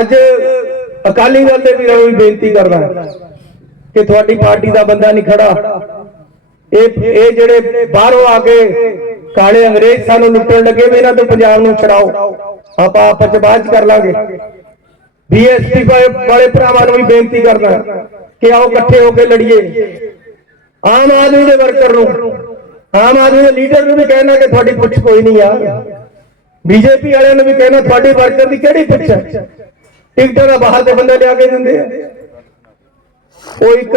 ਅੱਜ ਅਕਾਲੀ ਦਲ ਦੇ ਵੀਰਾਂ ਨੂੰ ਵੀ ਬੇਨਤੀ ਕਰਦਾ ਕਿ ਤੁਹਾਡੀ ਪਾਰਟੀ ਦਾ ਬੰਦਾ ਨਹੀਂ ਖੜਾ। ਇਹ ਇਹ ਜਿਹੜੇ ਬਾਹਰੋਂ ਆ ਕੇ ਕਾਲੇ ਅੰਗਰੇਜ਼ ਸਾਨੂੰ ਲੁੱਟਣ ਲੱਗੇ ਵੀ ਇਹਨਾਂ ਤੋਂ ਪੰਜਾਬ ਨੂੰ ਛਡਾਓ। ਆਪਾਂ ਆਪਸ ਚ ਬਾਅਦ ਕਰ ਲਾਂਗੇ। ਬੀਐਸਪੀ ਵਾਲੇ ਭਰਾਵਾਂ ਨੂੰ ਵੀ ਬੇਨਤੀ ਕਰਦਾ ਕਿ ਆਓ ਇਕੱਠੇ ਹੋ ਕੇ ਲੜੀਏ। ਆਮ ਆਦਮੀ ਦੇ ਵਰਕਰ ਨੂੰ ਆਮ ਆਦਮੀ ਦੇ ਲੀਡਰ ਨੂੰ ਵੀ ਕਹਿਣਾ ਕਿ ਤੁਹਾਡੀ ਪੁੱਛ ਕੋਈ ਨਹੀਂ ਆ। ਬੀਜੇਪੀ ਵਾਲਿਆਂ ਨੂੰ ਵੀ ਕਹਿਣਾ ਤੁਹਾਡੇ ਵਰਕਰ ਦੀ ਕਿਹੜੀ ਪੁੱਛ ਹੈ ਟਿਕਟਾਂ ਦਾ ਬਾਹਰ ਦੇ ਬੰਦੇ ਲਿਆ ਕੇ ਦਿੰਦੇ ਆ। ਉਹ ਇੱਕ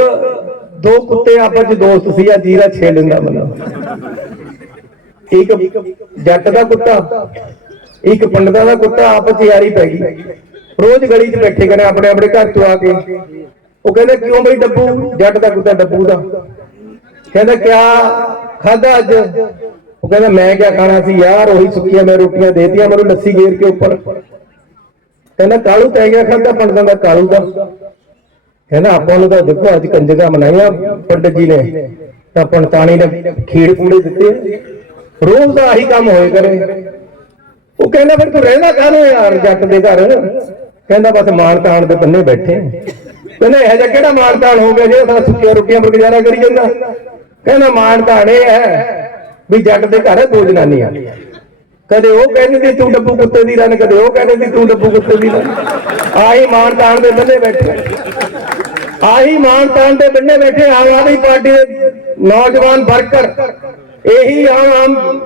ਦੋ ਕੁੱਤੇ ਆਪਸ ਚ ਦੋਸਤ ਸੀ, ਆ ਜੀਰਾ ਛੇ ਲੈਂਦਾ ਮੈਨੂੰ ਇੱਕ ਜੱਟ ਦਾ ਕੁੱਤਾ, ਇੱਕ ਪੰਡਤਾਂ ਦਾ ਕੁੱਤਾ, ਆਪਸ ਚ ਯਾਰੀ ਪੈ ਗਈ। ਰੋਜ਼ ਗਲੀ 'ਚ ਬੈਠੇ ਕਰੇ ਆਪਣੇ ਆਪਣੇ ਘਰ ਤੋਂ ਆ ਕੇ। ਉਹ ਕਹਿੰਦੇ, ਕਿਉਂ ਬਈ ਡੱਬੂ? ਜੱਟ ਦਾ ਕੁੱਤਾ ਡੱਬੂ ਦਾ। ਕਹਿੰਦਾ, ਕਿਆ ਖਾਦਾ ਅੱਜ? ਉਹ ਕਹਿੰਦਾ, ਮੈਂ ਕਿਆ ਖਾਣਾ ਸੀ? ਯਾਰ, ਉਹੀ ਸੁੱਕੀਆਂ ਮੈਂ ਰੋਟੀਆਂ ਦੇਤੀਆਂ, ਮੈਨੂੰ ਲੱਸੀ ਗੇਰ ਕੇ ਉੱਪਰ। ਕਹਿੰਦਾ ਕਾਲੂ ਪੈ ਗਿਆ ਖਾਦਾ ਪੰਡਤਾਂ ਦਾ ਕਾਲੂ ਦਾ। ਕਹਿੰਦਾ ਆਪਾਂ ਨੂੰ ਤਾਂ ਦੇਖੋ ਅੱਜ ਕੰਜਗਾ ਮਨਾਈਆਂ ਪੰਡਤ ਜੀ ਨੇ। ਤਾਂ ਪੰਡਤਾਣੀ ਨੇ ਖੀਰ ਕੂੜੇ ਦਿੱਤੇ। ਰੋਜ਼ ਦਾ ਆਹੀ ਕੰਮ ਹੋਏ ਕਰੇ। ਉਹ ਕਹਿੰਦਾ ਫਿਰ ਤੂੰ ਰਹਿੰਦਾ ਕਾਹਨੂੰ ਯਾਰ ਜੱਟ ਦੇ ਘਰ? ਕਹਿੰਦਾ ਬਸ ਮਾਨ ਤਾਣ ਦੇ ਬੰਨੇ ਬੈਠੇ। ਕਹਿੰਦਾ ਇਹ ਜਿਹਾ ਕਿਹੜਾ ਮਾਨ ਤਾਣ ਹੋ ਗਿਆ ਜਿਹੜਾ ਸਾਰਾ ਸੁੱਕੀਆਂ ਰੋਟੀਆਂ ਪਰ ਗੁਜ਼ਾਰਾ ਕਰੀ ਜਾਂਦਾ? ਕਹਿੰਦਾ ਮਾਨ ਤਾਣ ਇਹ ਹੈ ਵੀ ਜੱਟ ਦੇ ਘਰ ਦੋ ਜਨਾਨੀਆਂ। ਕਦੇ ਉਹ ਕਹਿੰਦੀ ਸੀ ਤੂੰ ਡੱਬੂ ਕੁੱਤੇ ਦੀ ਰਨ ਕਦੇ ਉਹ ਕਹਿੰਦੇ ਸੀ ਤੂੰ ਡੱਬੂ ਕੁੱਤੇ ਦੀ ਰਨ ਆਹੀ ਮਾਨ ਤਾਣ ਦੇ ਬੰਨੇ ਬੈਠੇ। ਆਹੀ ਮਾਨ ਤਾਣ ਦੇ ਬੰਨੇ ਬੈਠੇ ਆਮ ਆਦਮੀ ਪਾਰਟੀ ਦੇ ਨੌਜਵਾਨ ਵਰਕਰ। ਇਹੀ ਆਮ ਆਮ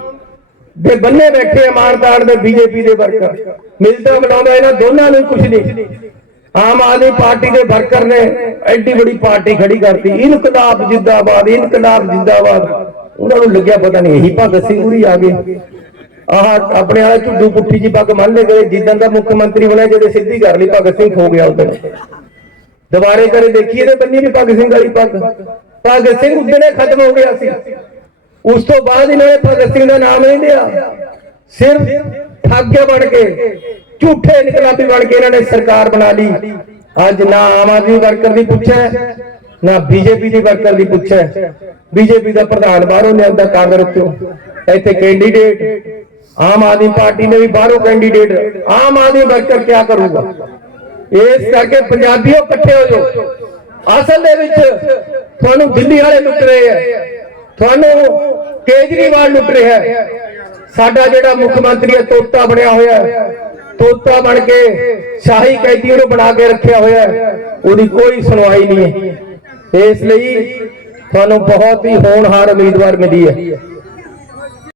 ਦੇ ਬੰਨੇ ਬੈਠੇ ਇਮਾਨਦਾਰ ਦੇ ਬੀਜੇਪੀ ਦੇ ਵਰਕਰ। ਮਿਲਦਾ ਬਣਾਉਂਦਾ, ਇਹਨਾਂ ਦੋਨਾਂ ਨੂੰ ਕੁਝ ਨਹੀਂ। ਆਮ ਆਦਮੀ ਪਾਰਟੀ ਦੇ ਵਰਕਰ ਨੇ ਐਡੀ ਬੜੀ ਪਾਰਟੀ ਖੜੀ ਕਰਤੀ। ਇਨਕਲਾਬ ਜਿੰਦਾਬਾਦ ਇਨਕਲਾਬ ਜਿੰਦਾਬਾਦ। ਉਹਨਾਂ ਨੂੰ ਲੱਗਿਆ ਪਤਾ ਨਹੀਂ, ਇਹੀ ਭਗਤ ਸਿੰਘ ਉਰੀ ਆ ਗਏ। ਆਹ ਆਪਣੇ ਵਾਲਾ ਝੁੱਡੂ ਪੁੱਠੀ ਜੀ ਪੱਗ ਮੰਨ ਲੈ ਗਏ ਜਿੱਦਾਂ ਦਾ ਮੁੱਖ ਮੰਤਰੀ ਬਣਿਆ ਜਦੋਂ ਸਿੱਧੀ ਕਰ ਲਈ ਭਗਤ ਸਿੰਘ ਹੋ ਗਿਆ ਉਦੋਂ ਦੁਬਾਰੇ ਕਰੇ ਦੇਖੀਏ ਤੇ ਬੰਨੀ ਵੀ ਭਗਤ ਸਿੰਘ ਵਾਲੀ ਪੱਗ। ਭਗਤ ਸਿੰਘ ਉਦਣੇ ਖਤਮ ਹੋ ਗਿਆ ਸੀ। ਉਸ ਤੋਂ ਬਾਅਦ ਇਹਨਾਂ ਨੇ ਭਗਤ ਸਿੰਘ ਦਾ ਨਾਮ ਨਹੀਂ ਲਿਆ। ਸਿਰਫ ਠੱਗੇ ਬਣ ਕੇ, ਝੂਠੇ ਇਨਕਲਾਬੀ ਬਣ ਕੇ ਇਹਨਾਂ ਨੇ ਸਰਕਾਰ ਬਣਾ ਲਈ। ਅੱਜ ਨਾ ਆਮ ਆਦਮੀ ਵਰਕਰ ਦੀ ਪੁੱਛਿਆ ਨਾ ਬੀਜੇਪੀ ਦੀ ਵਰਕਰ ਦੀ ਪੁੱਛਿਆ ਬੀਜੇਪੀ ਦਾ ਪ੍ਰਧਾਨ ਬਾਹਰੋਂ ਲਿਆਉਂਦਾ ਕਾਂਗਰਸ ਤੋਂ ਇੱਥੇ ਕੈਂਡੀਡੇਟ ਆਮ ਆਦਮੀ ਪਾਰਟੀ ਨੇ ਵੀ ਬਾਹਰੋਂ ਕੈਂਡੀਡੇਟ ਆਮ ਆਦਮੀ ਵਰਕਰ ਕੀ ਕਰੂਗਾ? ਇਸ ਕਰਕੇ ਪੰਜਾਬੀਓ ਇਕੱਠੇ ਹੋ ਜਾਓ। ਅਸਲ ਦੇ ਵਿੱਚ ਤੁਹਾਨੂੰ ਦਿੱਲੀ ਵਾਲੇ ਲੁੱਟ ਰਹੇ ਆ। ਤੁਹਾਨੂੰ ਕੇਜਰੀਵਾਲ ਲੁੱਟ ਰਿਹਾ ਹੈ। ਸਾਡਾ ਜਿਹੜਾ ਮੁੱਖ ਮੰਤਰੀ ਹੈ, ਤੋਤਾ ਬਣਿਆ ਹੋਇਆ ਹੈ। ਤੋਤਾ ਬਣ ਕੇ ਸ਼ਾਹੀ ਕੈਦੀ ਨੂੰ ਬਣਾ ਕੇ ਰੱਖਿਆ ਹੋਇਆ ਹੈ। ਉਹਦੀ ਕੋਈ ਸੁਣਵਾਈ ਨਹੀਂ ਹੈ। ਇਸ ਲਈ ਤੁਹਾਨੂੰ ਬਹੁਤ ਹੀ ਹੋਣਹਾਰ ਉਮੀਦਵਾਰ ਮਿਲੀ ਹੈ।